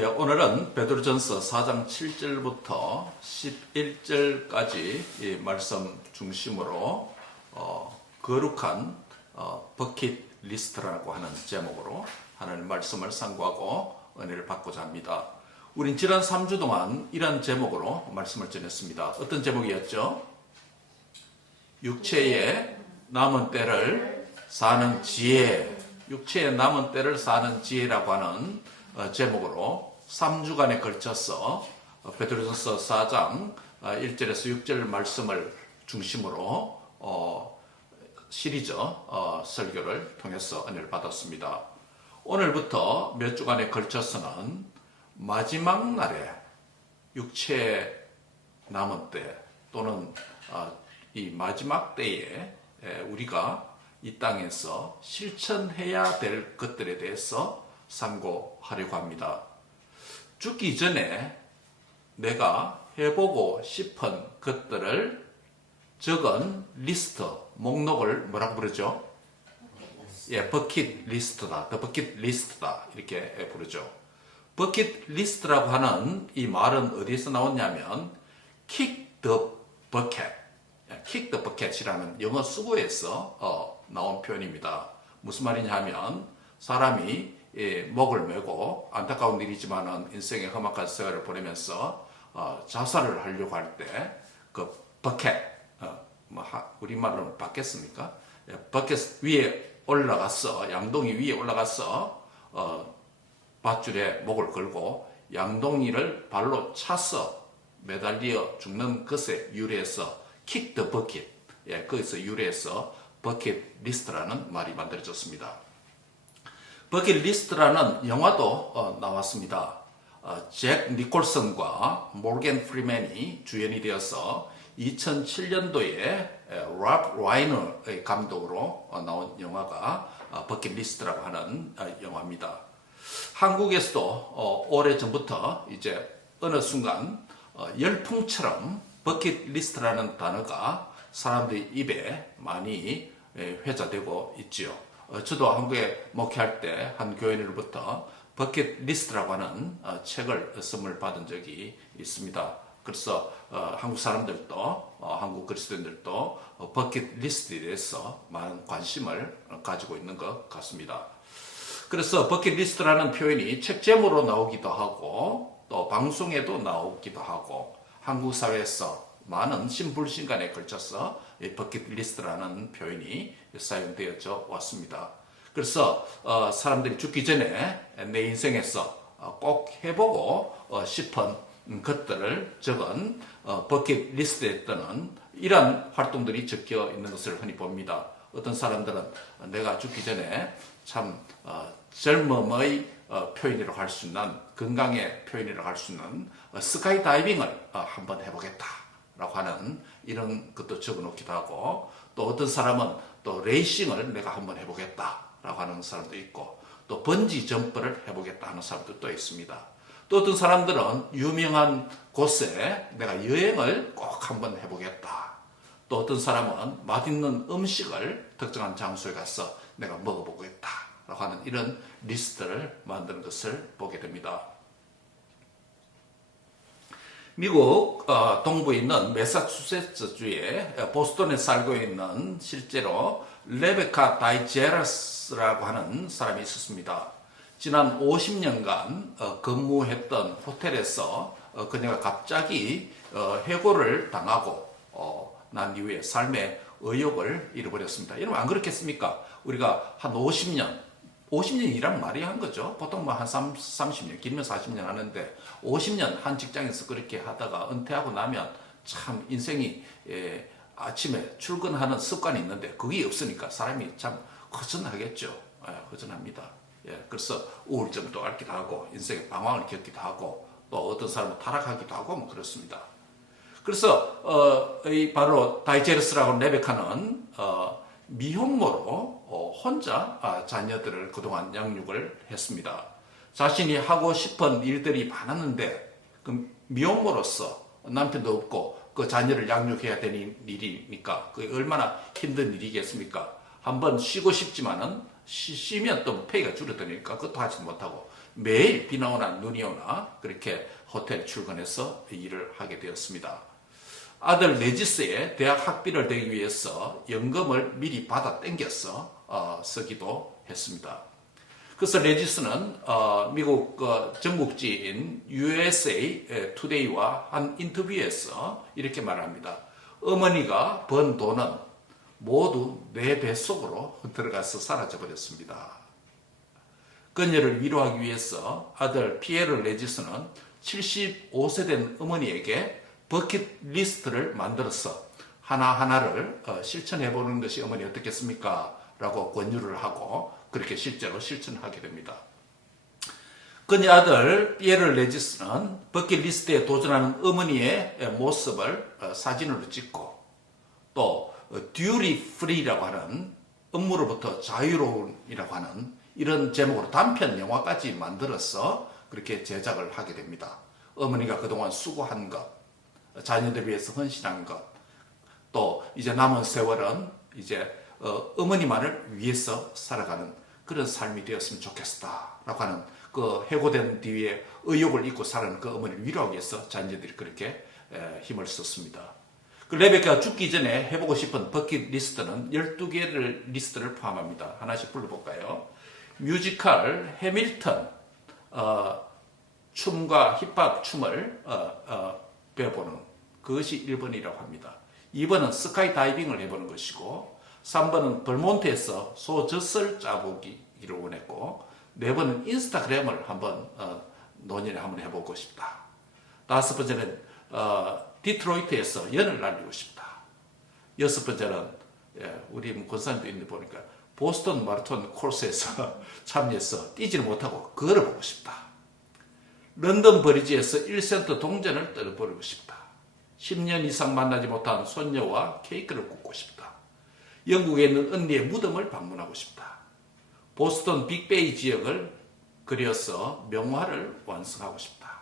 예, 오늘은 베드로전서 4장 7절부터 11절까지 말씀 중심으로 거룩한 버킷리스트라고 하는 제목으로 하나님 말씀을 상고하고 은혜를 받고자 합니다. 우린 지난 3주 동안 이런 제목으로 말씀을 전했습니다. 어떤 제목이었죠? 육체의 남은 때를 사는 지혜, 육체의 남은 때를 사는 지혜라고 하는 제목으로 3주간에 걸쳐서 베드로전서 4장 1절에서 6절 말씀을 중심으로 시리즈 설교를 통해서 은혜를 받았습니다. 오늘부터 몇 주간에 걸쳐서는 마지막 날에 육체의 남은 때 또는 이 마지막 때에 우리가 이 땅에서 실천해야 될 것들에 대해서 상고하려고 합니다. 죽기 전에 내가 해보고 싶은 것들을 적은 리스트, 목록을 뭐라고 부르죠? 예, 버킷 리스트다, 더 버킷 리스트다 이렇게 부르죠. 버킷 리스트라고 하는 이 말은 어디에서 나왔냐면 kick the bucket, kick the bucket이라는 영어 수구에서 나온 표현입니다. 무슨 말이냐 하면 사람이 목을 메고 안타까운 일이지만은 인생의 험악한 세월을 보내면서 자살을 하려고 할 때 그 버켓, 우리말로는 받겠습니까? 버켓 위에 올라가서 양동이 위에 올라가서 밧줄에 목을 걸고 양동이를 발로 차서 매달려 죽는 것에 유래해서 kick the bucket, 거기서 유래해서 버킷 리스트라는 말이 만들어졌습니다. 버킷 리스트라는 영화도 나왔습니다. 잭 니콜슨과 모건 프리맨이 주연이 되어서 2007년도에 랍 라이너의 감독으로 나온 영화가 버킷 리스트라고 하는 영화입니다. 한국에서도 오래전부터 이제 어느 순간 열풍처럼 버킷 리스트라는 단어가 사람들의 입에 많이 회자되고 있지요. 저도 한국에 목회할 때 한 교인으로부터 버킷 리스트라고 하는 책을 선물 받은 적이 있습니다. 그래서 한국 사람들도 한국 그리스도인들도 버킷 리스트에 대해서 많은 관심을 가지고 있는 것 같습니다. 그래서 버킷 리스트라는 표현이 책 제목으로 나오기도 하고 또 방송에도 나오기도 하고 한국 사회에서 많은 신불신간에 걸쳐서 버킷 리스트라는 표현이 사용되어져 왔습니다. 그래서 사람들이 죽기 전에 내 인생에서 꼭 해보고 싶은 것들을 적은 버킷 리스트에 뜨는 이런 활동들이 적혀 있는 것을 흔히 봅니다. 어떤 사람들은 내가 죽기 전에 참 젊음의 표현이라고 할 수 있는, 건강의 표현이라고 할 수 있는 스카이 다이빙을 한번 해보겠다 라고 하는 이런 것도 적어 놓기도 하고, 또 어떤 사람은 또 레이싱을 내가 한번 해보겠다 라고 하는 사람도 있고, 또 번지 점프를 해보겠다 하는 사람도 또 있습니다. 또 어떤 사람들은 유명한 곳에 내가 여행을 꼭 한번 해보겠다. 또 어떤 사람은 맛있는 음식을 특정한 장소에 가서 내가 먹어보겠다 라고 하는 이런 리스트를 만드는 것을 보게 됩니다. 미국 동부에 있는 매사추세츠주의 보스턴에 살고 있는 실제로 레베카 다이제러스라고 하는 사람이 있었습니다. 지난 50년간 근무했던 호텔에서 그녀가 갑자기 해고를 당하고 난 이후에 삶의 의욕을 잃어버렸습니다. 여러분 안 그렇겠습니까? 우리가 한 50년 일하면 말이 한 거죠. 보통 한 30년, 길면 40년 하는데 50년 한 직장에서 그렇게 하다가 은퇴하고 나면 참 인생이 아침에 출근하는 습관이 있는데 그게 없으니까 사람이 참 허전하겠죠. 허전합니다. 그래서 우울증도 앓기도 하고 인생의 방황을 겪기도 하고 또 어떤 사람은 타락하기도 하고 뭐 그렇습니다. 그래서 바로 다이제르스라고 레베카는 미혼모로 혼자 자녀들을 그동안 양육을 했습니다. 자신이 하고 싶은 일들이 많았는데 그 미혼모로서 남편도 없고 그 자녀를 양육해야 되는 일이니까 그게 얼마나 힘든 일이겠습니까? 한번 쉬고 싶지만은 쉬면 또 페이가 줄어드니까 그것도 하지 못하고 매일 비나 오나 눈이 오나 그렇게 호텔 출근해서 일을 하게 되었습니다. 아들 레지스의 대학 학비를 대기 위해서 연금을 미리 받아 땡겨서 쓰기도 했습니다. 그래서 레지스는 미국 전국지인 USA Today와 한 인터뷰에서 이렇게 말합니다. 어머니가 번 돈은 모두 내 뱃속으로 들어가서 사라져버렸습니다. 그녀를 위로하기 위해서 아들 피에르 레지스는 75세 된 어머니에게 버킷리스트를 만들어서 하나하나를 실천해보는 것이 어머니 어떻겠습니까? 라고 권유를 하고 그렇게 실제로 실천하게 됩니다. 그녀 아들 피에르 레지스는 버킷리스트에 도전하는 어머니의 모습을 사진으로 찍고 또 듀리 프리라고 하는 업무로부터 자유로운이라고 하는 이런 제목으로 단편 영화까지 만들어서 그렇게 제작을 하게 됩니다. 어머니가 그동안 수고한 것, 자녀들 위해서 헌신한 것, 또 이제 남은 세월은 이제 어머니만을 위해서 살아가는 그런 삶이 되었으면 좋겠다라고 하는 그 해고된 뒤에 의욕을 잊고 사는 그 어머니를 위로하기 위해서 자녀들이 그렇게 힘을 썼습니다. 그 레베카가 죽기 전에 해보고 싶은 버킷리스트는 12개를 리스트를 포함합니다. 하나씩 불러볼까요? 뮤지컬 해밀턴 춤과 힙합 춤을 배워보는 그것이 1번이라고 합니다. 2번은 스카이 다이빙을 해보는 것이고 3번은 벌몬트에서 소젖을 짜보기를 원했고 4번은 인스타그램을 한번 논의를 한번 해보고 싶다. 5번째는 디트로이트에서 연을 날리고 싶다. 6번째는 우리 권사님도 있는데 보니까 보스턴 마라톤 코스에서 참여해서 뛰지는 못하고 걸어보고 싶다. 런던 브리지에서 1센트 동전을 떨어버리고 싶다. 10년 이상 만나지 못한 손녀와 케이크를 굽고 싶다. 영국에 있는 언니의 무덤을 방문하고 싶다. 보스턴 빅베이 지역을 그려서 명화를 완성하고 싶다.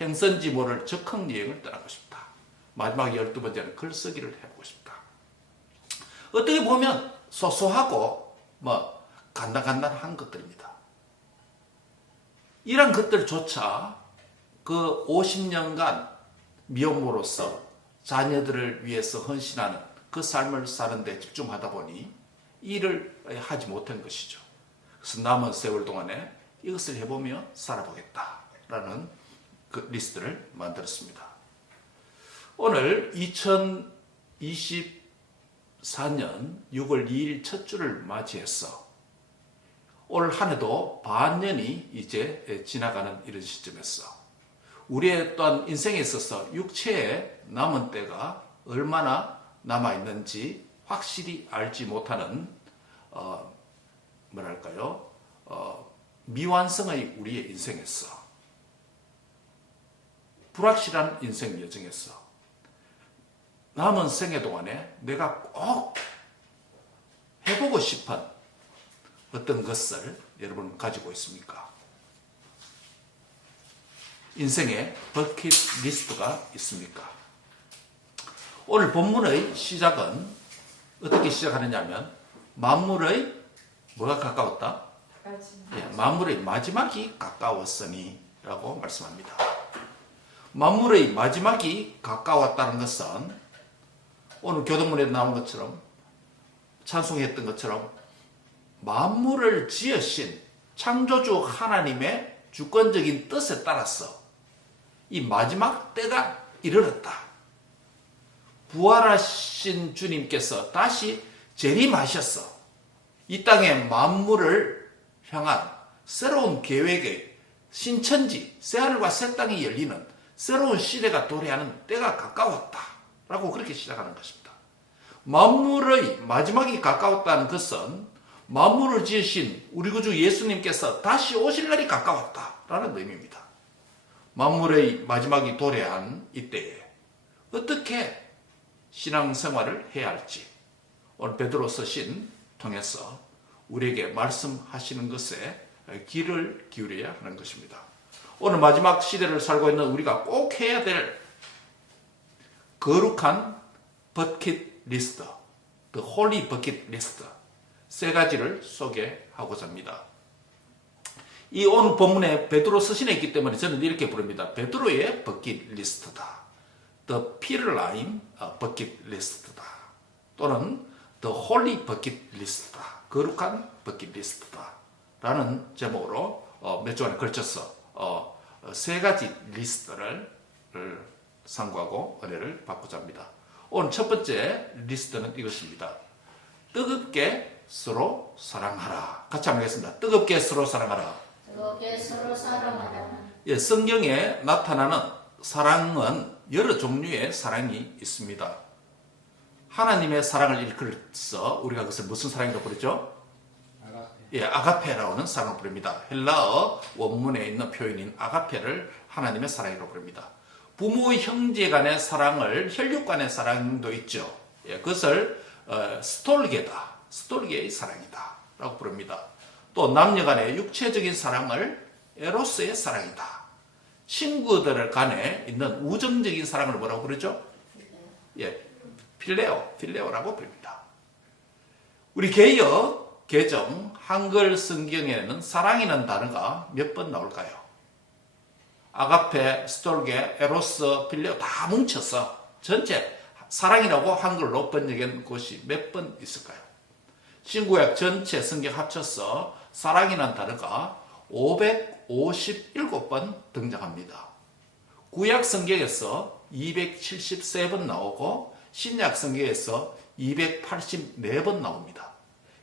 행선지 모를 적흥 여행을 떠나고 싶다. 마지막 12번째는 글쓰기를 해보고 싶다. 어떻게 보면 소소하고 간단한 것들입니다. 이런 것들조차 그 50년간 미혼모로서 자녀들을 위해서 헌신하는 그 삶을 사는 데 집중하다 보니 일을 하지 못한 것이죠. 그래서 남은 세월 동안에 이것을 해보며 살아보겠다라는 그 리스트를 만들었습니다. 오늘 2024년 6월 2일 첫 주를 맞이해서 올 한 해도 반년이 이제 지나가는 이런 시점에서 우리의 또한 인생에 있어서 육체에 남은 때가 얼마나 남아있는지 확실히 알지 못하는 미완성의 우리의 인생에서 불확실한 인생 여정에서 남은 생애 동안에 내가 꼭 해보고 싶은 어떤 것을 여러분 가지고 있습니까? 인생에 버킷리스트가 있습니까? 오늘 본문의 시작은 어떻게 시작하느냐 하면 만물의 뭐가 가까웠다? 만물의 마지막이 가까웠으니 라고 말씀합니다. 만물의 마지막이 가까웠다는 것은 오늘 교동문에 나온 것처럼 찬송했던 것처럼 만물을 지으신 창조주 하나님의 주권적인 뜻에 따라서 이 마지막 때가 이르렀다. 부활하신 주님께서 다시 재림하셔서 이 땅의 만물을 향한 새로운 계획의 신천지, 새하늘과 새 땅이 열리는 새로운 시대가 도래하는 때가 가까웠다 라고 그렇게 시작하는 것입니다. 만물의 마지막이 가까웠다는 것은 만물을 지으신 우리 구주 예수님께서 다시 오실 날이 가까웠다라는 의미입니다. 만물의 마지막이 도래한 이때에 어떻게 신앙생활을 해야 할지 오늘 베드로서 신 통해서 우리에게 말씀하시는 것에 귀를 기울여야 하는 것입니다. 오늘 마지막 시대를 살고 있는 우리가 꼭 해야 될 거룩한 버킷 리스트, The Holy Bucket List 세 가지를 소개하고자 합니다. 이 오늘 본문에 베드로 서신에 있기 때문에 저는 이렇게 부릅니다. 베드로의 버킷리스트다. The Pilgrim 버킷리스트다. 또는 The Holy 버킷리스트다. 거룩한 버킷리스트다. 라는 제목으로 몇 주간에 걸쳐서 세 가지 리스트를 상고하고 은혜를 받고자 합니다. 오늘 첫 번째 리스트는 이것입니다. 뜨겁게 서로 사랑하라. 같이 한번 하겠습니다. 뜨겁게 서로 사랑하라. 뜨겁게 서로 사랑하라. 예, 성경에 나타나는 사랑은 여러 종류의 사랑이 있습니다. 하나님의 사랑을 일컬어서 우리가 그것을 무슨 사랑이라고 부르죠? 예, 아가페라고 하는 사랑을 부릅니다. 헬라어 원문에 있는 표현인 아가페를 하나님의 사랑이라고 부릅니다. 부모 형제 간의 사랑을 혈육 간의 사랑도 있죠. 예, 그것을 스톨게다. 스톨게의 사랑이다. 라고 부릅니다. 또 남녀 간의 육체적인 사랑을 에로스의 사랑이다. 친구들 간에 있는 우정적인 사랑을 뭐라고 부르죠? 예, 필레오라고 부릅니다. 우리 개역, 개정, 한글 성경에는 사랑이라는 단어가 몇 번 나올까요? 아가페, 스톨게, 에로스, 필레오 다 뭉쳐서 전체 사랑이라고 한글로 번역한 곳이 몇 번 있을까요? 신구약 전체 성경 합쳐서 사랑이라는 단어가 557번 등장합니다. 구약 성경에서 273번 나오고 신약 성경에서 284번 나옵니다.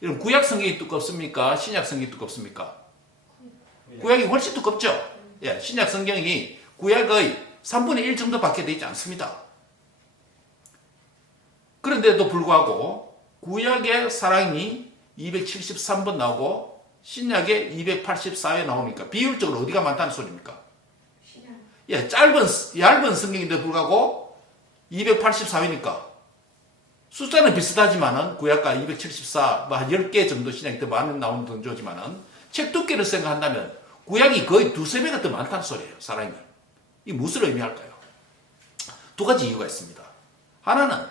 이런 구약 성경이 두껍습니까? 신약 성경이 두껍습니까? 구약이 훨씬 두껍죠? 예, 신약 성경이 구약의 3분의 1 정도밖에 되지 않습니다. 그런데도 불구하고 구약의 사랑이 273번 나오고 신약에 284회 나오니까 비율적으로 어디가 많다는 소리입니까? 예, 얇은 성경인데 불구하고 284회니까 숫자는 비슷하지만은 구약과 274, 한 10개 정도 신약이 더 많이 나오는 정도지만은 책 두께를 생각한다면 구약이 거의 두세 배가 더 많다는 소리예요, 사랑이. 이 무엇을 의미할까요? 두 가지 이유가 있습니다. 하나는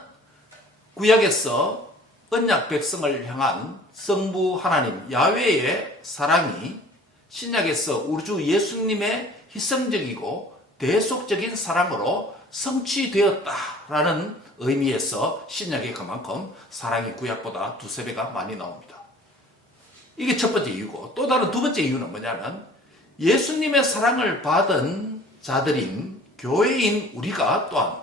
구약에서 언약 백성을 향한 성부 하나님 야훼의 사랑이 신약에서 우리 주 예수님의 희생적이고 대속적인 사랑으로 성취되었다라는 의미에서 신약에 그만큼 사랑이 구약보다 두세 배가 많이 나옵니다. 이게 첫 번째 이유고, 또 다른 두 번째 이유는 뭐냐면 예수님의 사랑을 받은 자들인 교회인 우리가 또한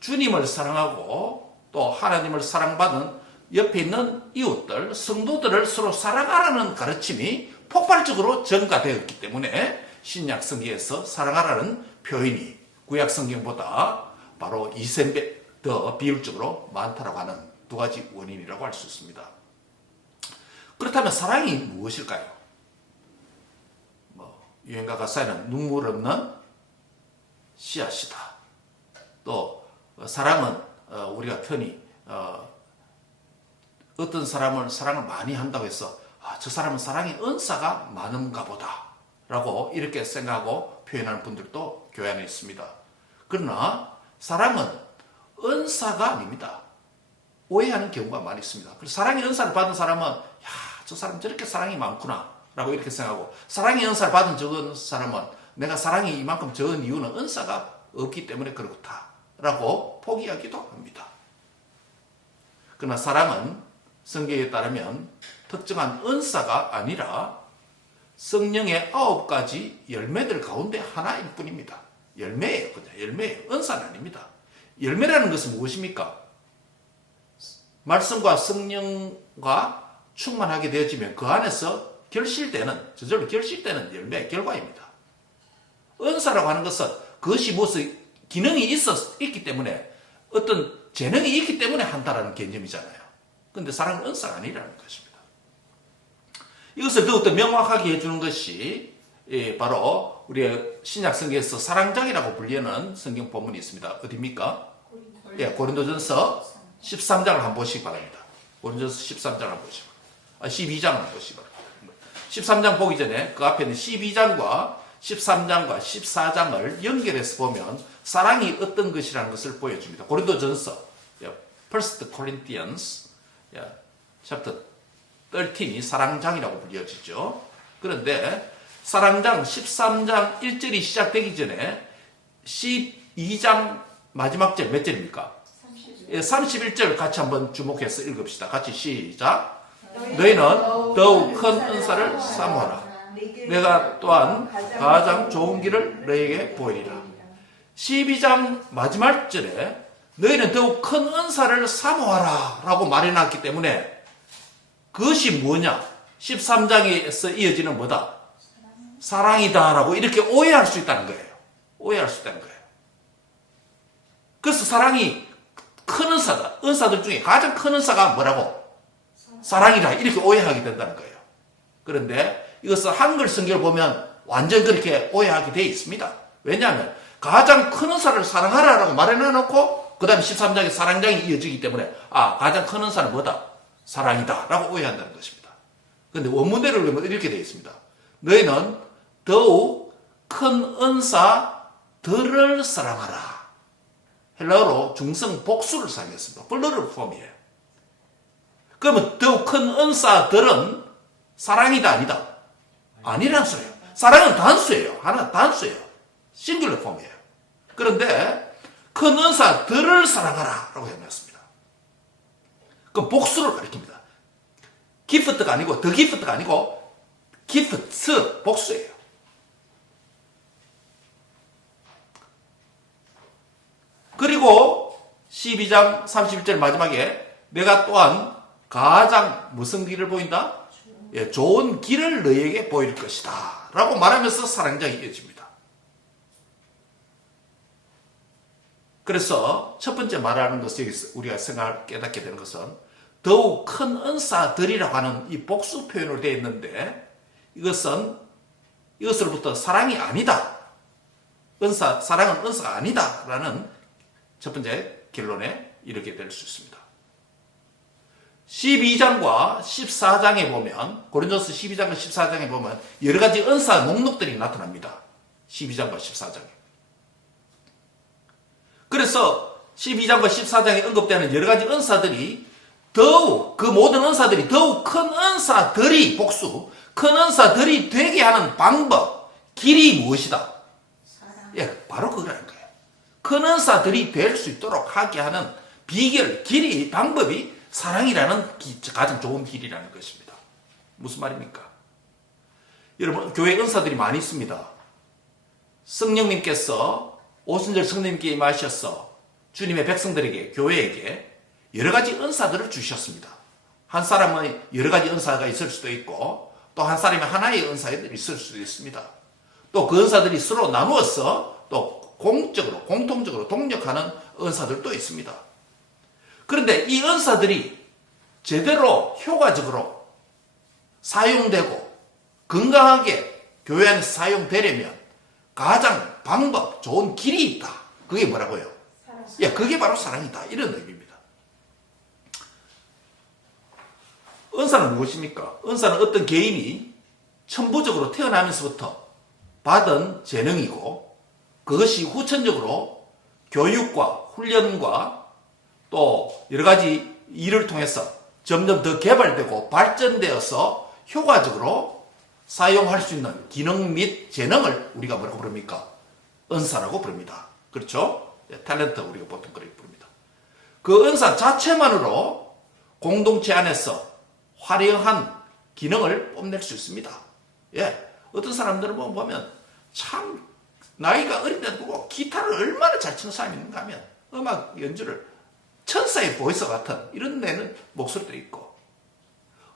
주님을 사랑하고 또 하나님을 사랑받은 옆에 있는 이웃들, 성도들을 서로 사랑하라는 가르침이 폭발적으로 전가되었기 때문에 신약 성경에서 사랑하라는 표현이 구약 성경보다 바로 2배 더 비율적으로 많다라고 하는 두 가지 원인이라고 할 수 있습니다. 그렇다면 사랑이 무엇일까요? 유행가 가사에는 눈물 없는 씨앗이다. 또 사랑은 우리가 편히 어떤 사람을 사랑을 많이 한다고 해서 저 사람은 사랑의 은사가 많은가 보다 라고 이렇게 생각하고 표현하는 분들도 교회 안에 있습니다. 그러나 사랑은 은사가 아닙니다. 오해하는 경우가 많이 있습니다. 그래서 사랑의 은사를 받은 사람은 저 사람 저렇게 사랑이 많구나 라고 이렇게 생각하고, 사랑의 은사를 받은 적은 사람은 내가 사랑이 이만큼 적은 이유는 은사가 없기 때문에 그렇다 라고 포기하기도 합니다. 그러나 사랑은 성경에 따르면 특정한 은사가 아니라 성령의 9가지 열매들 가운데 하나일 뿐입니다. 열매예요. 그냥 열매예요. 은사는 아닙니다. 열매라는 것은 무엇입니까? 말씀과 성령과 충만하게 되어지면 그 안에서 저절로 결실되는 열매, 결과입니다. 은사라고 하는 것은 그것이 무슨 기능이 있기 때문에, 어떤 재능이 있기 때문에 한다라는 개념이잖아요. 그런데 사랑은 은사가 아니라는 것입니다. 이것을 더욱더 명확하게 해주는 것이 바로 우리의 신약 성경에서 사랑장이라고 불리는 성경 본문이 있습니다. 어디입니까? 고린도전서 13장을 한번 보시기 바랍니다. 고린도전서 13장을 한번 보시기 바랍니다. 12장을 한번 보시기 바랍니다. 13장 보기 전에 그 앞에 있는 12장과 13장과 14장을 연결해서 보면 사랑이 어떤 것이라는 것을 보여줍니다. 고린도전서, First Corinthians, chapter 13이 사랑장이라고 불려지죠. 그런데 사랑장 13장 1절이 시작되기 전에 12장 마지막 절 몇 절입니까? 31절 같이 한번 주목해서 읽읍시다. 같이 시작. 너희는 더욱 큰 은사를 사모하라. 내가 또한 가장 좋은 길을 너희에게 보이리라. 12장 마지막 절에 너희는 더욱 큰 은사를 사모하라 라고 말해놨기 때문에 그것이 뭐냐? 13장에서 이어지는 뭐다? 사랑이다 라고 이렇게 오해할 수 있다는 거예요. 오해할 수 있다는 거예요. 그래서 사랑이 큰 은사다. 은사들 중에 가장 큰 은사가 뭐라고? 사랑이다. 이렇게 오해하게 된다는 거예요. 그런데 이것을 한글 성경을 보면 완전 그렇게 오해하게 되어 있습니다. 왜냐하면 가장 큰 은사를 사랑하라라고 말해놓고 그 다음에 13장에 사랑장이 이어지기 때문에 가장 큰 은사는 뭐다? 사랑이다 라고 오해한다는 것입니다. 그런데 원문대로 보면 이렇게 되어 있습니다. 너희는 더욱 큰 은사들을 사랑하라. 헬라어로 중성 복수를 사용했습니다. 플러럴 폼이에요. 그러면 더욱 큰 은사들은 사랑이다 아니다? 아니란 소리예요. 사랑은 단수예요. 하나 단수예요. 싱귤러 폼이에요. 그런데 큰 은사들을 사랑하라 라고 해놨습니다. 그럼 복수를 가리킵니다. 기프트가 아니고 더 기프트가 아니고 기프트 복수예요. 그리고 12장 31절 마지막에 내가 또한 가장 무슨 길을 보인다? 좋은 길을 너희에게 보일 것이다 라고 말하면서 사랑장이 이어집니다. 그래서 첫 번째 말하는 것은 여기서 우리가 깨닫게 되는 것은 더욱 큰 은사들이라고 하는 이 복수 표현으로 되어 있는데 이것으로부터 사랑이 아니다. 사랑은 은사가 아니다 라는 첫 번째 결론에 이르게 될 수 있습니다. 12장과 14장에 보면 고린도서 12장과 14장에 보면 여러 가지 은사 목록들이 나타납니다. 12장과 14장에. 그래서 12장과 14장에 언급되는 여러 가지 은사들이 그 모든 은사들이 더욱 큰 은사들이 큰 은사들이 되게 하는 방법, 길이 무엇이다? 바로 그거라는 거예요. 큰 은사들이 될 수 있도록 하게 하는 비결, 길이, 방법이 사랑이라는 가장 좋은 길이라는 것입니다. 무슨 말입니까? 여러분, 교회 은사들이 많이 있습니다. 성령님께서 오순절 성령님께 임하셔서 주님의 백성들에게, 교회에게 여러 가지 은사들을 주셨습니다. 한 사람은 여러 가지 은사가 있을 수도 있고 또 한 사람이 하나의 은사들이 있을 수도 있습니다. 또 그 은사들이 서로 나누어서 또 공통적으로 동력하는 은사들도 있습니다. 그런데 이 은사들이 제대로 효과적으로 사용되고 건강하게 교회 안에서 사용되려면 가장 좋은 길이 있다. 그게 뭐라고요? 그게 바로 사랑이다. 이런 의미입니다. 은사는 무엇입니까? 은사는 어떤 개인이 천부적으로 태어나면서부터 받은 재능이고 그것이 후천적으로 교육과 훈련과 또 여러 가지 일을 통해서 점점 더 개발되고 발전되어서 효과적으로 사용할 수 있는 기능 및 재능을 우리가 뭐라고 부릅니까? 은사라고 부릅니다. 그렇죠? 탤런트 우리가 보통 그렇게 부릅니다. 그 은사 자체만으로 공동체 안에서 화려한 기능을 뽐낼 수 있습니다. 어떤 사람들은 보면 참 나이가 어린데도 보고 기타를 얼마나 잘 치는 사람이 있는가 하면 음악 연주를 천사의 보이스 같은 이런 데는 목소리도 있고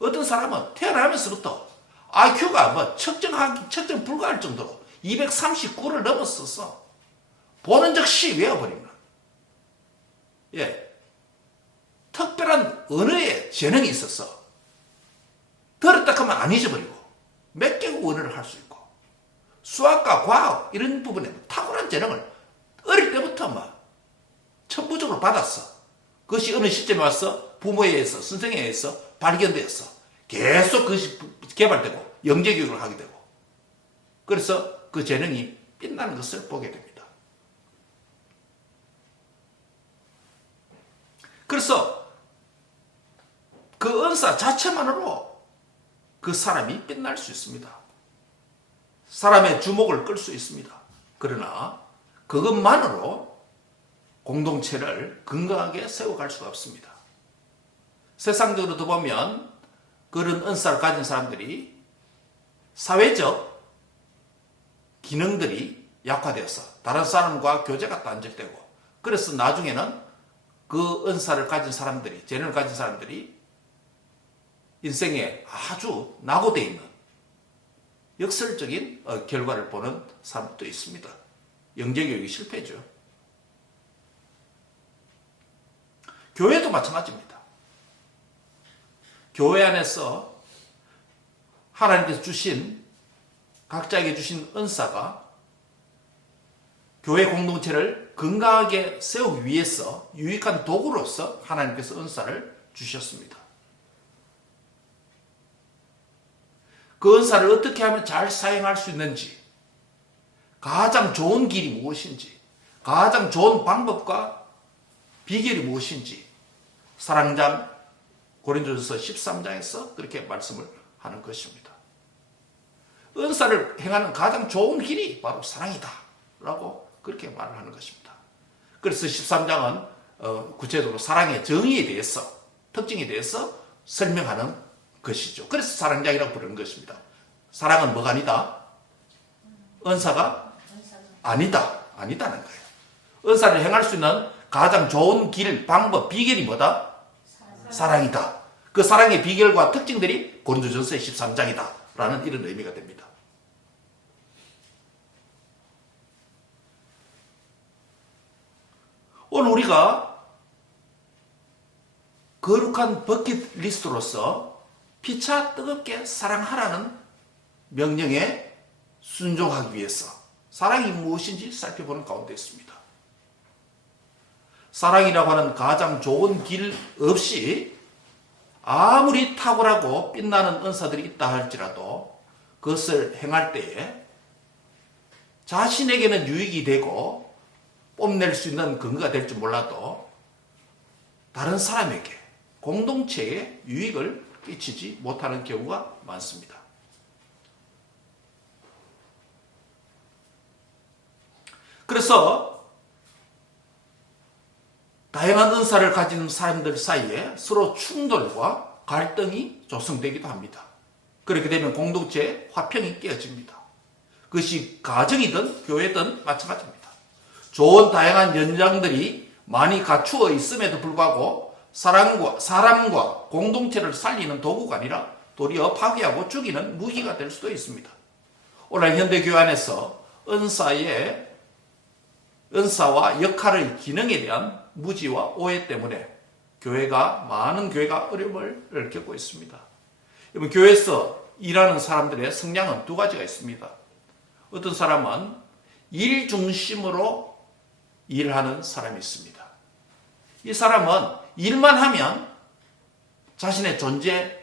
어떤 사람은 태어나면서부터 IQ가 측정 불가할 정도로 239를 넘었어서 보는 즉시 외워버립니다. 특별한 언어에 재능이 있어서 들었다 하면 안 잊어버리고 몇 개국 언어를 할 수 있고 수학과 과학 이런 부분에 탁월한 재능을 어릴 때부터 천부적으로 받았어. 그것이 어느 시점에 와서 부모에 의해서 선생에 의해서 발견되었어. 계속 그것이 개발되고 영재교육을 하게 되고 그래서 그 재능이 빛나는 것을 보게 됩니다. 그래서 그 은사 자체만으로 그 사람이 빛날 수 있습니다. 사람의 주목을 끌 수 있습니다. 그러나 그것만으로 공동체를 건강하게 세워갈 수가 없습니다. 세상적으로도 보면 그런 은사를 가진 사람들이 사회적 기능들이 약화되어서 다른 사람과 교제가 단절되고, 그래서 나중에는 그 은사를 가진 사람들이, 재능을 가진 사람들이 인생에 아주 낙오되어 있는 역설적인 결과를 보는 사람도 있습니다. 영재교육이 실패죠. 교회도 마찬가지입니다. 교회 안에서 하나님께서 주신, 각자에게 주신 은사가 교회 공동체를 건강하게 세우기 위해서 유익한 도구로서 하나님께서 은사를 주셨습니다. 그 은사를 어떻게 하면 잘 사용할 수 있는지, 가장 좋은 길이 무엇인지, 가장 좋은 방법과 비결이 무엇인지 사랑장 고린도전서 13장에서 그렇게 말씀을 하는 것입니다. 은사를 행하는 가장 좋은 길이 바로 사랑이다 라고 그렇게 말을 하는 것입니다. 그래서 13장은 구체적으로 사랑의 정의에 대해서, 특징에 대해서 설명하는 것이죠. 그래서 사랑장이라고 부르는 것입니다. 사랑은 뭐가 아니다? 은사가 아니다. 아니다는 거예요. 은사를 행할 수 있는 가장 좋은 길, 방법, 비결이 뭐다? 사랑이다. 그 사랑의 비결과 특징들이 고린도전서 13장이다 라는 이런 의미가 됩니다. 오늘 우리가 거룩한 버킷리스트로서 피차 뜨겁게 사랑하라는 명령에 순종하기 위해서 사랑이 무엇인지 살펴보는 가운데 있습니다. 사랑이라고 하는 가장 좋은 길 없이 아무리 탁월하고 빛나는 은사들이 있다 할지라도 그것을 행할 때에 자신에게는 유익이 되고 뽐낼 수 있는 근거가 될지 몰라도 다른 사람에게, 공동체에 유익을 끼치지 못하는 경우가 많습니다. 그래서 다양한 은사를 가진 사람들 사이에 서로 충돌과 갈등이 조성되기도 합니다. 그렇게 되면 공동체의 화평이 깨어집니다. 그것이 가정이든 교회든 마찬가지입니다. 좋은 다양한 연장들이 많이 갖추어 있음에도 불구하고 사람과 공동체를 살리는 도구가 아니라 도리어 파괴하고 죽이는 무기가 될 수도 있습니다. 오늘 현대교회 안에서 은사와 역할의 기능에 대한 무지와 오해 때문에 많은 교회가 어려움을 겪고 있습니다. 여러분, 교회에서 일하는 사람들의 성향은 두 가지가 있습니다. 어떤 사람은 일 중심으로 일하는 사람이 있습니다. 이 사람은 일만 하면 자신의 존재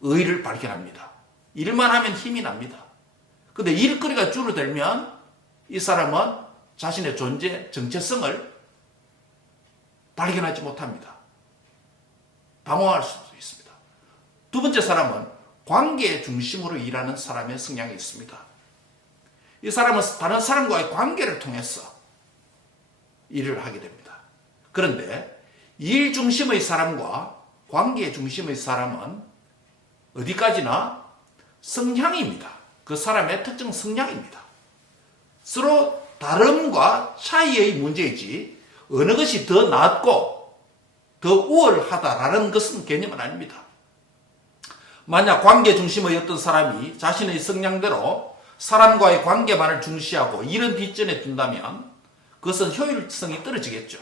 의의를 발견합니다. 일만 하면 힘이 납니다. 그런데 일거리가 줄어들면 이 사람은 자신의 존재 정체성을 발견하지 못합니다. 방황할 수도 있습니다. 두 번째 사람은 관계 중심으로 일하는 사람의 성향이 있습니다. 이 사람은 다른 사람과의 관계를 통해서 일을 하게 됩니다. 그런데 일 중심의 사람과 관계 중심의 사람은 어디까지나 성향입니다. 그 사람의 특정 성향입니다. 서로 다름과 차이의 문제이지 어느 것이 더 낫고 더 우월하다라는 것은 개념은 아닙니다. 만약 관계 중심의 어떤 사람이 자신의 성향대로 사람과의 관계만을 중시하고 일은 뒷전에 둔다면 그것은 효율성이 떨어지겠죠.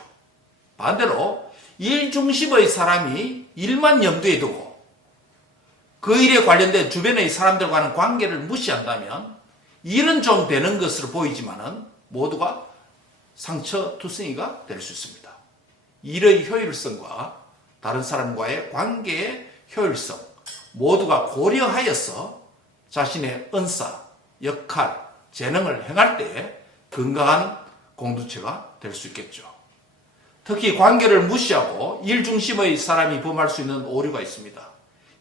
반대로 일 중심의 사람이 일만 염두에 두고 그 일에 관련된 주변의 사람들과는 관계를 무시한다면 일은 좀 되는 것으로 보이지만은 모두가 상처투성이가 될 수 있습니다. 일의 효율성과 다른 사람과의 관계의 효율성 모두가 고려하여서 자신의 은사, 역할, 재능을 행할 때 건강한 공동체가 될 수 있겠죠. 특히 관계를 무시하고 일 중심의 사람이 범할 수 있는 오류가 있습니다.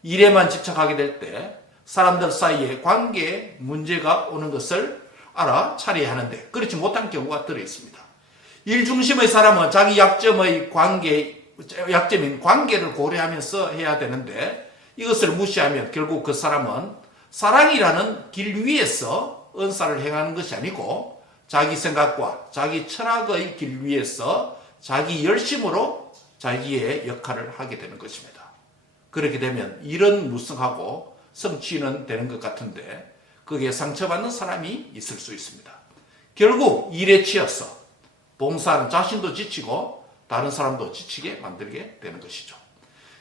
일에만 집착하게 될 때 사람들 사이에 관계에 문제가 오는 것을 알아차려야 하는데 그렇지 못한 경우가 들어있습니다. 일 중심의 사람은 자기 약점인 관계를 고려하면서 해야 되는데 이것을 무시하면 결국 그 사람은 사랑이라는 길 위에서 은사를 행하는 것이 아니고 자기 생각과 자기 철학의 길 위에서 자기 열심으로 자기의 역할을 하게 되는 것입니다. 그렇게 되면 일은 무성하고 성취는 되는 것 같은데 거기에 상처받는 사람이 있을 수 있습니다. 결국 일에 치여서 봉사하는 자신도 지치고 다른 사람도 지치게 만들게 되는 것이죠.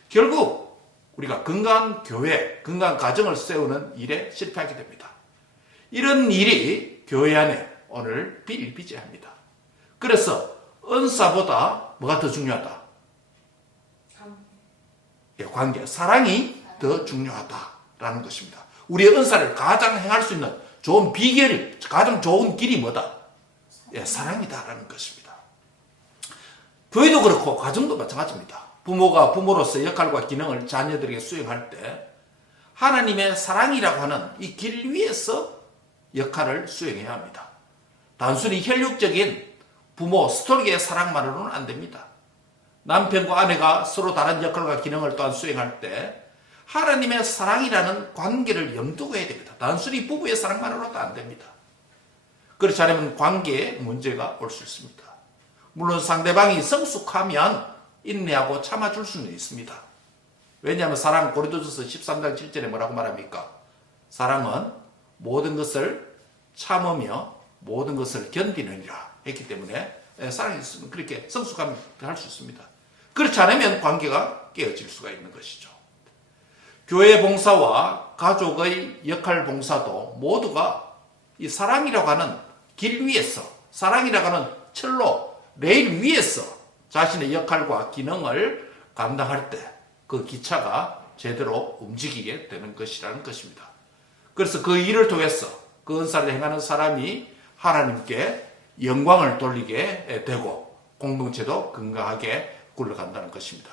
결국 우리가 건강한 교회, 건강한 가정을 세우는 일에 실패하게 됩니다. 이런 일이 교회 안에 오늘 비일비재합니다. 그래서 은사보다 뭐가 더 중요하다? 관계, 사랑이 더 중요하다라는 것입니다. 우리의 은사를 가장 행할 수 있는 좋은 비결, 가장 좋은 길이 뭐다? 사랑이다라는 것입니다. 교회도 그렇고 가정도 마찬가지입니다. 부모가 부모로서의 역할과 기능을 자녀들에게 수행할 때 하나님의 사랑이라고 하는 이 길 위에서 역할을 수행해야 합니다. 단순히 혈육적인 부모, 스토리의 사랑만으로는 안 됩니다. 남편과 아내가 서로 다른 역할과 기능을 또한 수행할 때 하나님의 사랑이라는 관계를 염두에 해야 됩니다. 단순히 부부의 사랑만으로도 안 됩니다. 그렇지 않으면 관계에 문제가 올 수 있습니다. 물론 상대방이 성숙하면 인내하고 참아줄 수는 있습니다. 왜냐하면 사랑, 고린도전서 13장 7절에 뭐라고 말합니까? 사랑은 모든 것을 참으며 모든 것을 견디느니라 했기 때문에 사랑이 있으면 그렇게 성숙하면 할 수 있습니다. 그렇지 않으면 관계가 깨어질 수가 있는 것이죠. 교회 봉사와 가족의 역할 봉사도 모두가 이 사랑이라고 하는 길 위에서, 사랑이라고 하는 철로, 레일 위에서 자신의 역할과 기능을 감당할 때 그 기차가 제대로 움직이게 되는 것이라는 것입니다. 그래서 그 일을 통해서 그 은사를 행하는 사람이 하나님께 영광을 돌리게 되고 공동체도 건강하게 굴러간다는 것입니다.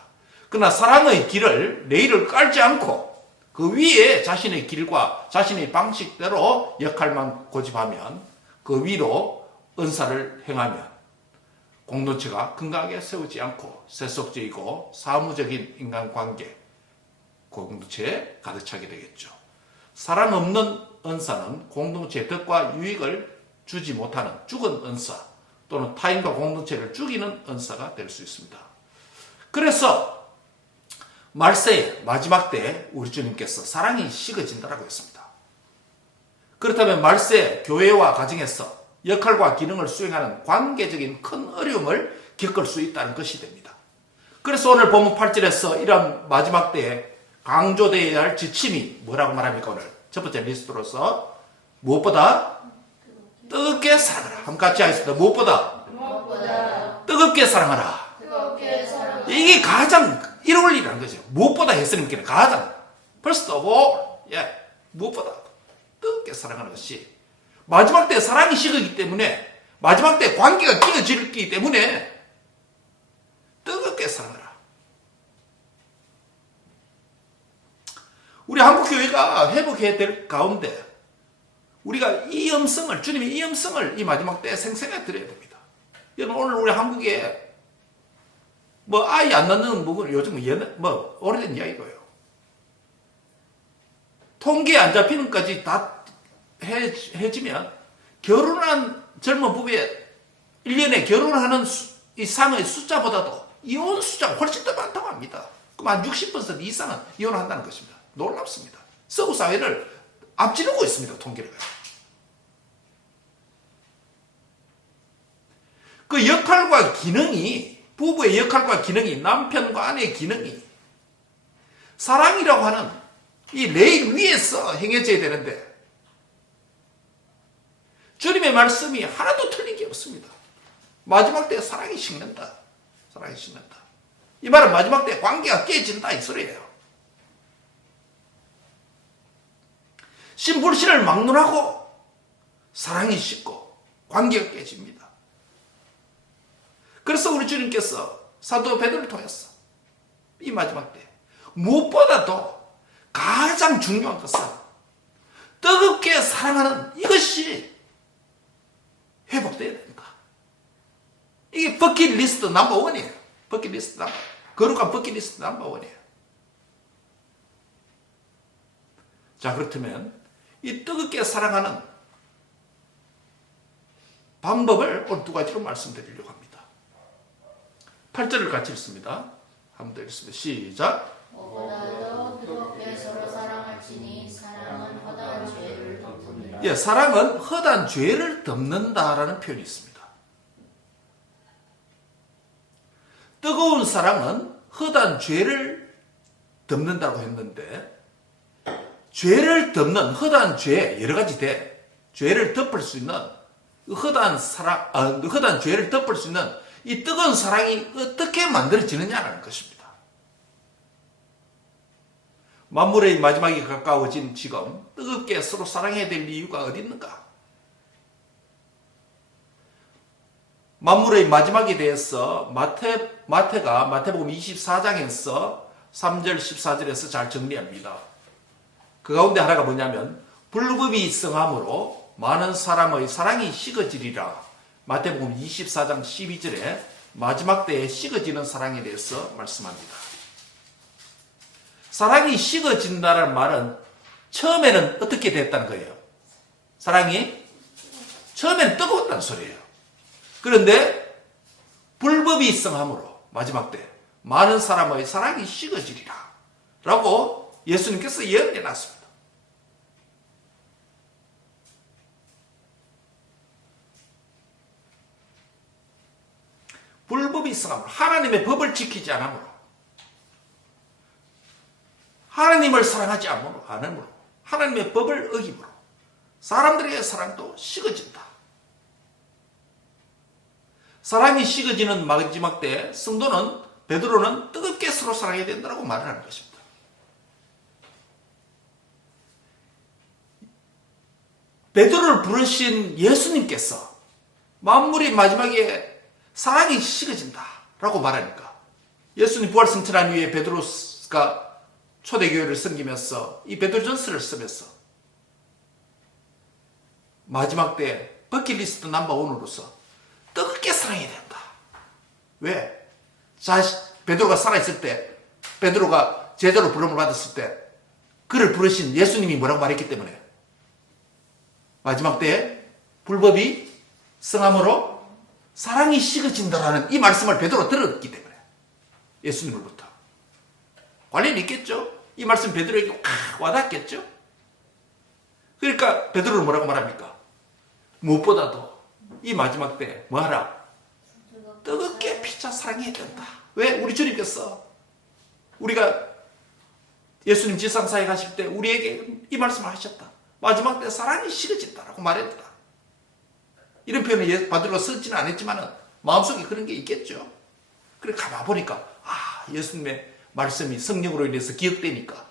그러나 사랑의 길을, 레일을 깔지 않고 그 위에 자신의 길과 자신의 방식대로 역할만 고집하면 그 위로 은사를 행하면 공동체가 건강하게 세우지 않고 세속적이고 사무적인 인간관계, 공동체에 가득 차게 되겠죠. 사랑 없는 은사는 공동체의 덕과 유익을 주지 못하는 죽은 은사 또는 타인과 공동체를 죽이는 은사가 될 수 있습니다. 그래서 말세의 마지막 때에 우리 주님께서 사랑이 식어진다라고 했습니다. 그렇다면 말세 교회와 가정에서 역할과 기능을 수행하는 관계적인 큰 어려움을 겪을 수 있다는 것이 됩니다. 그래서 오늘 본문 8절에서 이런 마지막 때에 강조되어야 할 지침이 뭐라고 말합니까? 오늘 첫 번째 리스트로서 무엇보다 뜨겁게 사랑하라. 한번 같이 하겠습니다. 무엇보다 뜨겁게 사랑하라. 이게 가장 이로울 일이라는 거죠. 무엇보다 예수님께는 가장 first of all, 무엇보다 뜨겁게 사랑하는 것이 마지막 때 사랑이 식었기 때문에 마지막 때 관계가 끼어지기 때문에 뜨겁게 사랑하라. 우리 한국교회가 회복해야 될 가운데 우리가 이 음성을, 주님의 이 음성을 이 마지막 때에 생생하게 드려야 됩니다. 여러분, 오늘 우리 한국에 아이 안 낳는 부분 요즘 오래된 이야기고요. 통계에 안 잡히는 까지 다 해지면 결혼한 젊은 부부의 1년에 결혼하는 이상의 숫자보다도 이혼 숫자가 훨씬 더 많다고 합니다. 그럼 한 60% 이상은 이혼한다는 것입니다. 놀랍습니다. 서구 사회를 앞지르고 있습니다. 통계를. 그 역할과 기능이, 부부의 역할과 기능이, 남편과 아내의 기능이 사랑이라고 하는 이 레일 위에서 행해져야 되는데 주님의 말씀이 하나도 틀린 게 없습니다. 마지막 때 사랑이 식는다. 사랑이 식는다. 이 말은 마지막 때 관계가 깨진다 이 소리예요. 신불신을 막론하고 사랑이 식고 관계가 깨집니다. 그래서 우리 주님께서 사도 베드로를 통해서 이 마지막 때 무엇보다도 가장 중요한 것은 뜨겁게 사랑하는 이것이 회복돼야 된다. 이게 버킷리스트 넘버원이에요. 버킷리스트 넘버. 거룩한 버킷리스트 넘버원이에요. 자, 그렇다면 이 뜨겁게 사랑하는 방법을 오늘 두 가지로 말씀드리려고 합니다. 8절을 같이 읽습니다. 한 번 더 읽습니다. 시작. 무엇보다도 뜨겁게 서로 사랑할지니 사랑은 허다한 죄를 덮습니다. 예, 사랑은 허다한 죄를 덮는다라는 표현이 있습니다. 뜨거운 사랑은 허다한 죄를 덮는다고 했는데, 죄를 덮는 허다한 죄 여러 가지 돼. 죄를 덮을 수 있는 허다한 사랑, 허다한 죄를 덮을 수 있는 이 뜨거운 사랑이 어떻게 만들어지느냐라는 것입니다. 만물의 마지막이 가까워진 지금 뜨겁게 서로 사랑해야 될 이유가 어디 있는가? 만물의 마지막에 대해서 마태가 마태복음 24장에서 3절 14절에서 잘 정리합니다. 그 가운데 하나가 뭐냐면 불법이 성함으로 많은 사람의 사랑이 식어지리라. 마태복음 24장 12절에 마지막 때에 식어지는 사랑에 대해서 말씀합니다. 사랑이 식어진다는 말은 처음에는 어떻게 됐다는 거예요? 사랑이 처음에는 뜨거웠다는 소리예요. 그런데 불법이 성함으로 마지막 때 많은 사람의 사랑이 식어지리라 라고 예수님께서 예언해 놨습니다. 불법이 성함으로, 하나님의 법을 지키지 않으므로, 하나님을 사랑하지 않으므로, 하나님의 법을 어기므로 사람들의 사랑도 식어진다. 사랑이 식어지는 마지막 때 성도는, 베드로는 뜨겁게 서로 사랑해야 된다고 말을 하는 것입니다. 베드로를 부르신 예수님께서 만물이 마지막에 사랑이 식어진다라고 말하니까, 예수님 부활승천한 후에 베드로가 초대교회를 섬기면서 이 베드로전서를 쓰면서 마지막 때 버킷리스트 넘버원으로서 뜨겁게 사랑해야 된다. 왜? 베드로가 살아있을 때, 베드로가 제자로 부름을 받았을 때 그를 부르신 예수님이 뭐라고 말했기 때문에, 마지막 때에 불법이 성함으로 사랑이 식어진다라는 이 말씀을 베드로가 들었기 때문에 예수님으로부터 관련이 있겠죠. 이 말씀 베드로에게 와닿겠죠. 그러니까 베드로는 뭐라고 말합니까? 무엇보다도 이 마지막 때 뭐하라? 뜨겁게 피차 사랑해야 된다. 왜? 우리 주님께서 우리가 예수님 지상사에 가실 때 우리에게 이 말씀을 하셨다. 마지막 때 사랑이 식어진다라고 말했다. 이런 표현을 베드로가 쓰지는 않았지만 마음속에 그런 게 있겠죠. 그래 가만 보니까 예수님의 말씀이 성령으로 인해서 기억되니까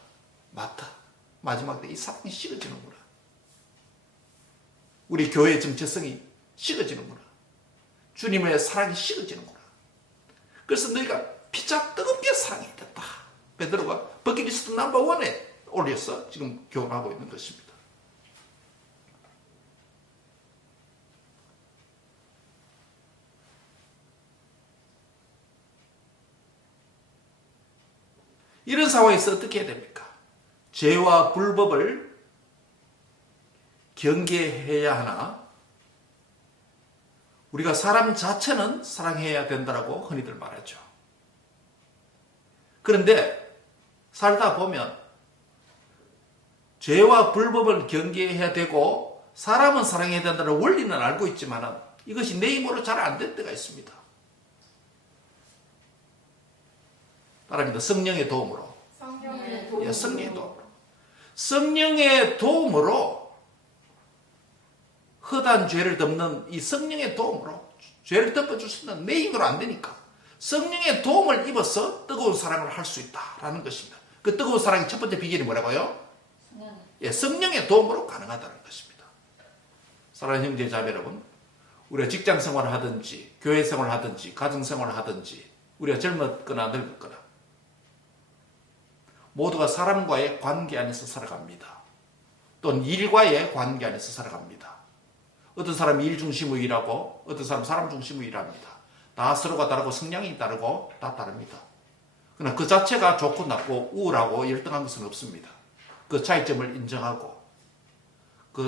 맞다. 마지막 때 이 사랑이 식어지는구나. 우리 교회의 정체성이 식어지는구나. 주님의 사랑이 식어지는구나. 그래서 너희가 피차 뜨겁게 사랑해야 된다. 베드로가 버킷리스트 넘버원에 올려서 지금 교훈하고 있는 것입니다. 이런 상황에서 어떻게 해야 됩니까? 죄와 불법을 경계해야 하나, 우리가 사람 자체는 사랑해야 된다고 흔히들 말하죠. 그런데 살다 보면 죄와 불법을 경계해야 되고 사람은 사랑해야 된다는 원리는 알고 있지만 이것이 내 힘으로 잘 안 될 때가 있습니다. 따라합니다. 성령의 도움으로. 성령의 도움으로. 성령의 도움으로 허다한 죄를 덮는 이 성령의 도움으로 죄를 덮어줄 수 있는 내 힘으로 안 되니까 성령의 도움을 입어서 뜨거운 사랑을 할 수 있다라는 것입니다. 그 뜨거운 사랑의 첫 번째 비결이 뭐라고요? 성령의 도움으로 가능하다는 것입니다. 사랑하는 형제 자매 여러분, 우리가 직장 생활을 하든지 교회 생활을 하든지 가정 생활을 하든지 우리가 젊었거나 늙었거나 모두가 사람과의 관계 안에서 살아갑니다. 또는 일과의 관계 안에서 살아갑니다. 어떤 사람이 일 중심으로 일하고 어떤 사람은 사람 중심으로 일합니다. 다 서로가 다르고 성향이 다르고 다 다릅니다. 그러나 그 자체가 좋고 나쁘고 우울하고 열등한 것은 없습니다. 그 차이점을 인정하고 그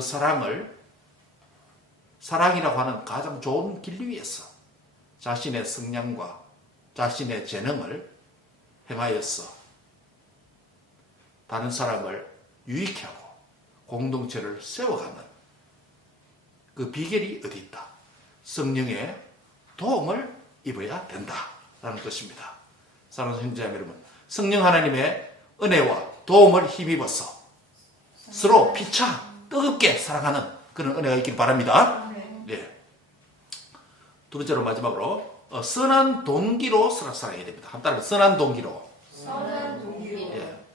사랑이라고 하는 가장 좋은 길 위에서 자신의 성향과 자신의 재능을 행하여서 다른 사람을 유익게 하고 공동체를 세워가는 그 비결이 어디 있다? 성령의 도움을 입어야 된다라는 것입니다. 사랑하는 형제자매 여러분, 성령 하나님의 은혜와 도움을 힘입어서 서로 피차 뜨겁게 사랑하는 그런 은혜가 있길 바랍니다. 네. 두 번째로 마지막으로 선한 동기로 사랑해야 됩니다. 한 따라 선한 동기로. 선한 동기로. 예.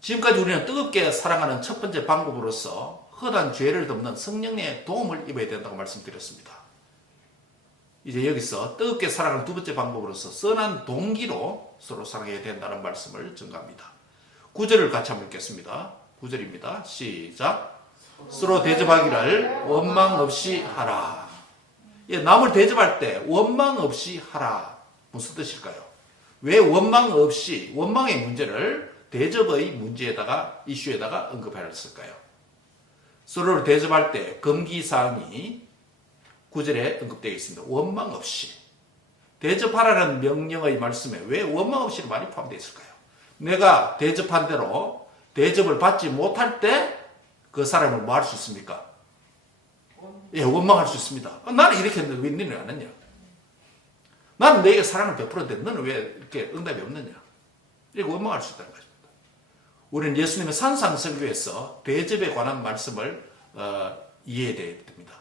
지금까지 우리는 뜨겁게 사랑하는 첫 번째 방법으로서 허다한 죄를 덮는 성령의 도움을 입어야 된다고 말씀드렸습니다. 이제 여기서 뜨겁게 사랑하는 두 번째 방법으로서 선한 동기로 서로 사랑해야 된다는 말씀을 전가합니다. 9절을 같이 한번 읽겠습니다. 9절입니다. 시작. 서로 대접하기를 원망 없이 하라. 예, 남을 대접할 때 원망 없이 하라. 무슨 뜻일까요? 왜 원망 없이 원망의 문제를 대접의 문제에다가 이슈에다가 언급하였을까요? 서로를 대접할 때 금기사항이 9절에 언급되어 있습니다. 원망 없이. 대접하라는 명령의 말씀에 왜 원망 없이를 많이 포함되어 있을까요? 내가 대접한 대로 대접을 받지 못할 때 그 사람을 뭐 할 수 있습니까? 예, 원망할 수 있습니다. 나는 이렇게 했는데 왜 너는 안 했냐? 나는 너에게 사랑을 베풀었는데 너는 왜 이렇게 응답이 없느냐? 이렇게 원망할 수 있다는 것입니다. 우리는 예수님의 산상설교에서 대접에 관한 말씀을 이해해야 됩니다.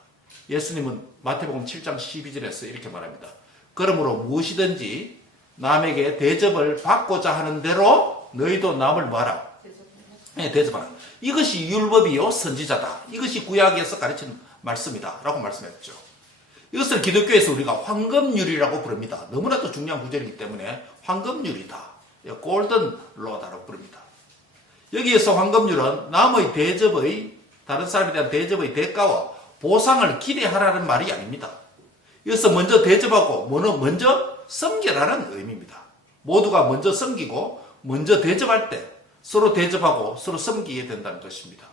예수님은 마태복음 7장 12절에서 이렇게 말합니다. 그러므로 무엇이든지 남에게 대접을 받고자 하는 대로 너희도 남을 뭐하라? 네, 대접하라. 이것이 율법이요 선지자다. 이것이 구약에서 가르치는 말씀이다 라고 말씀했죠. 이것을 기독교에서 우리가 황금률이라고 부릅니다. 너무나도 중요한 구절이기 때문에 황금률이다, 골든 로다라고 부릅니다. 여기에서 황금률은 남의 대접의, 다른 사람에 대한 대접의 대가와 보상을 기대하라는 말이 아닙니다. 이것은 먼저 대접하고 먼저 섬기라는 의미입니다. 모두가 먼저 섬기고 먼저 대접할 때 서로 대접하고 서로 섬기게 된다는 것입니다.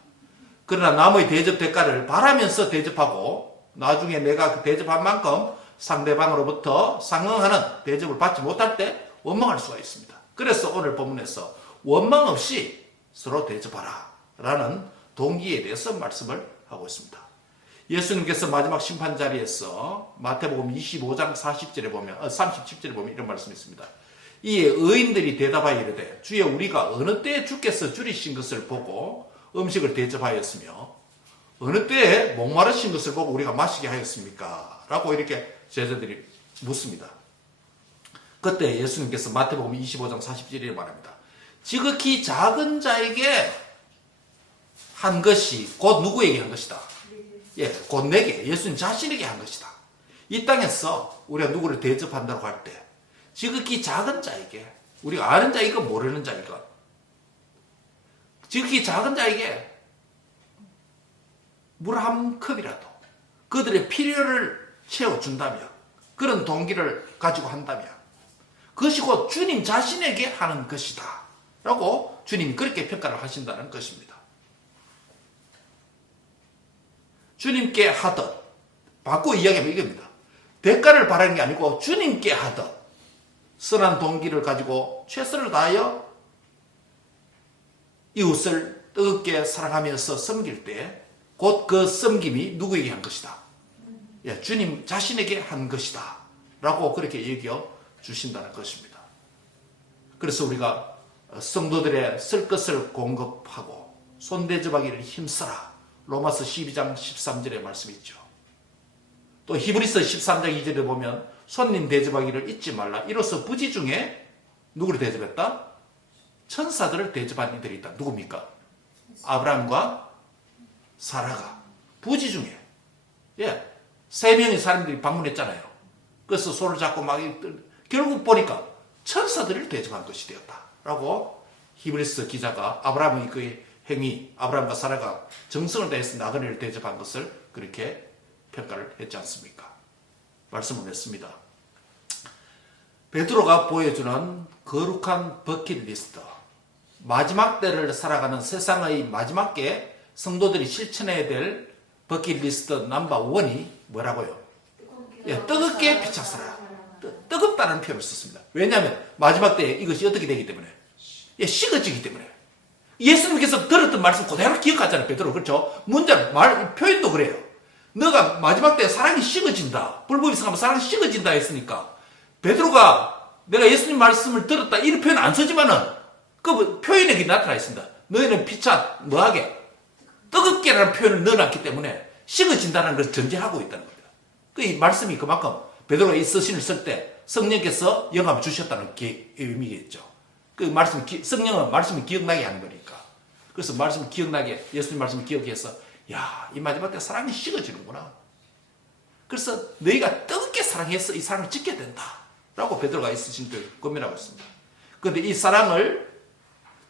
그러나 남의 대접 대가를 바라면서 대접하고 나중에 내가 그 대접한 만큼 상대방으로부터 상응하는 대접을 받지 못할 때 원망할 수가 있습니다. 그래서 오늘 본문에서 원망 없이 서로 대접하라 라는 동기에 대해서 말씀을 하고 있습니다. 예수님께서 마지막 심판 자리에서 마태복음 25장 37절에 보면 이런 말씀이 있습니다. 이에 의인들이 대답하여 이르되 주여 우리가 어느 때에 주께서 줄이신 것을 보고 음식을 대접하였으며 어느 때에 목마르신 것을 보고 우리가 마시게 하였습니까? 라고 이렇게 제자들이 묻습니다. 그때 예수님께서 마태복음 25장 40절에 말합니다. 지극히 작은 자에게 한 것이 곧 누구에게 한 것이다? 예, 곧 내게, 예수님 자신에게 한 것이다. 이 땅에서 우리가 누구를 대접한다고 할 때 지극히 작은 자에게, 우리가 아는 자이건 모르는 자이건 지극히 작은 자에게 물 한 컵이라도 그들의 필요를 채워준다면, 그런 동기를 가지고 한다면 그것이 곧 주님 자신에게 하는 것이다 라고 주님이 그렇게 평가를 하신다는 것입니다. 주님께 하듯, 바꿔 이야기하면 이겁니다. 대가를 바라는 게 아니고 주님께 하듯 선한 동기를 가지고 최선을 다하여 이웃을 뜨겁게 사랑하면서 섬길 때 곧 그 섬김이 누구에게 한 것이다? 예, 주님 자신에게 한 것이다 라고 그렇게 얘기해 주신다는 것입니다. 그래서 우리가 성도들의 쓸 것을 공급하고 손대접하기를 힘써라, 로마서 12장 13절의 말씀이 있죠. 또 히브리서 13장 2절에 보면 손님 대접하기를 잊지 말라. 이로써 부지 중에 누구를 대접했다? 천사들을 대접한 이들이 있다. 누굽니까? 아브라함과 사라가 부지 중에, 예, 3명의 사람들이 방문했잖아요. 그래서 손을 잡고 막 결국 보니까 천사들을 대접한 것이 되었다 라고 히브리서 기자가 아브라함의 그 행위, 아브라함과 사라가 정성을 다해서 나그네를 대접한 것을 그렇게 평가를 했지 않습니까? 말씀을 했습니다. 베드로가 보여주는 거룩한 버킷리스트, 마지막 때를 살아가는 세상의 마지막 게 성도들이 실천해야 될 버킷리스트 넘버 1이 뭐라고요? 뜨겁게 피차서라. 뜨겁다는 표현을 썼습니다. 왜냐하면 마지막 때에 이것이 어떻게 되기 때문에 식어지기 때문에. 예수님께서 들었던 말씀 그대로 기억하잖아요. 베드로. 그렇죠? 문장, 표현도 그래요. 너가 마지막 때에 사랑이 식어진다. 불법이 성하면 사랑이 식어진다 했으니까 베드로가 내가 예수님 말씀을 들었다 이런 표현 안 쓰지만은 그 표현에 나타나 있습니다. 너희는 피차 뭐하게? 뜨겁게라는 표현을 넣어놨기 때문에 식어진다는 것을 전제하고 있다는 겁니다. 그 말씀이 그만큼 베드로가 이 서신을 쓸 때 성령께서 영감을 주셨다는 의미겠죠. 그 말씀, 성령은 말씀이 기억나게 하는 거니까. 그래서 말씀을 기억나게, 예수님 말씀을 기억해서, 야, 이 마지막 때 사랑이 식어지는구나. 그래서 너희가 뜨겁게 사랑해서 이 사랑을 짓게 된다. 라고 베드로가 이 서신을 고민하고 있습니다. 그런데 이 사랑을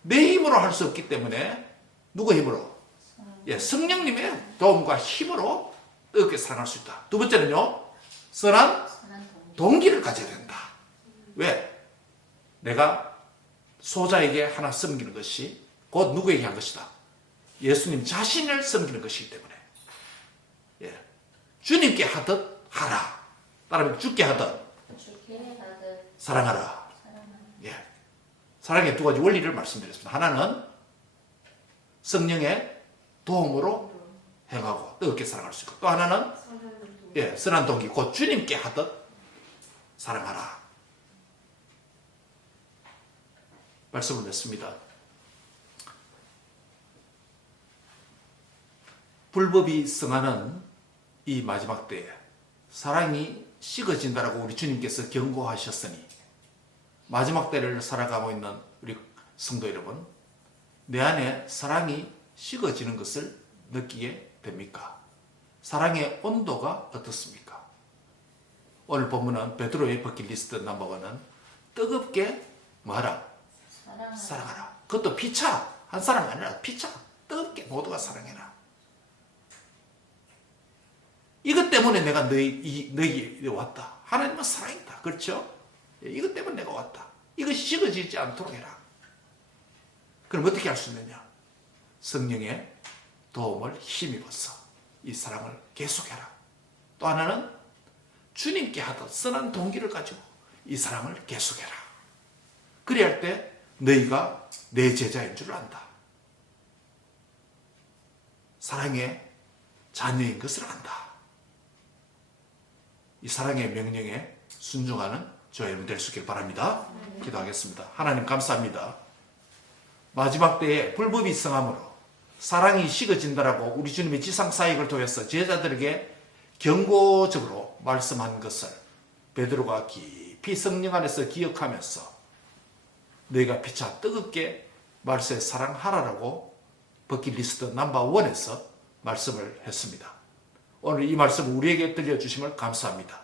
내 힘으로 할 수 없기 때문에, 누구 힘으로? 성령님의 도움과 힘으로 뜨겁게 사랑할 수 있다. 두 번째는요, 선한 동기를 가져야 된다. 왜? 내가 소자에게 하나 섬기는 것이 곧 누구에게 한 것이다. 예수님 자신을 섬기는 것이기 때문에. 주님께 하듯 하라. 따라하면 주께 하듯 사랑하라. 사랑의 두 가지 원리를 말씀드렸습니다. 하나는 성령의 도움으로 행하고 뜨겁게 사랑할 수 있고, 또 하나는 선한 동기, 곧 주님께 하듯 사랑하라. 말씀을 냈습니다. 불법이 성하는 이 마지막 때에 사랑이 식어진다라고 우리 주님께서 경고하셨으니 마지막 때를 살아가고 있는 우리 성도 여러분, 내 안에 사랑이 식어지는 것을 느끼게 됩니까? 사랑의 온도가 어떻습니까? 오늘 본문은 베드로의 버킷리스트 넘버원은 뜨겁게 뭐하라? 사랑하라. 그것도 피차 한 사람이 아니라 피차 뜨겁게 모두가 사랑해라. 이것 때문에 내가 너희에게 왔다. 하나님은 사랑이다. 그렇죠? 이것 때문에 내가 왔다. 이것이 식어지지 않도록 해라. 그럼 어떻게 할 수 있느냐? 성령의 도움을 힘입어서 이 사랑을 계속해라. 또 하나는 주님께 하듯 선한 동기를 가지고 이 사랑을 계속해라. 그래야 할 때 너희가 내 제자인 줄 안다. 사랑의 자녀인 것을 안다. 이 사랑의 명령에 순종하는 저와 여러분 될 수 있길 바랍니다. 기도하겠습니다. 하나님 감사합니다. 마지막 때에 불법이 성함으로 사랑이 식어진다라고 우리 주님의 지상사역을 통해서 제자들에게 경고적으로 말씀한 것을 베드로가 깊이 성령 안에서 기억하면서 너희가 피차 뜨겁게 말세에 사랑하라라고 버킷리스트 넘버 1에서 말씀을 했습니다. 오늘 이 말씀을 우리에게 들려주심을 감사합니다.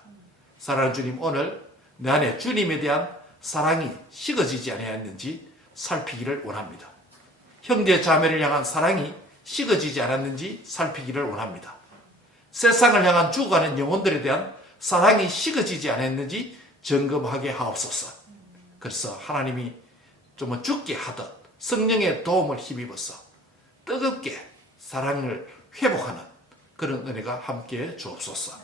사랑하는 주님, 오늘 내 안에 주님에 대한 사랑이 식어지지 아니하였는지 살피기를 원합니다. 형제 자매를 향한 사랑이 식어지지 않았는지 살피기를 원합니다. 세상을 향한 죽어가는 영혼들에 대한 사랑이 식어지지 않았는지 점검하게 하옵소서. 그래서 하나님이 좀 죽게 하듯 성령의 도움을 힘입어서 뜨겁게 사랑을 회복하는 그런 은혜가 함께 주옵소서.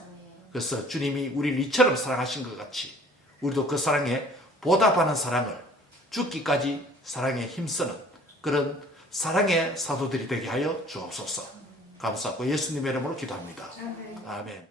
그래서 주님이 우리를 이처럼 사랑하신 것 같이 우리도 그 사랑에 보답하는 사랑을 죽기까지 사랑에 힘쓰는 그런 사랑의 사도들이 되게 하여 주옵소서. 감사하고 예수님의 이름으로 기도합니다. 아멘.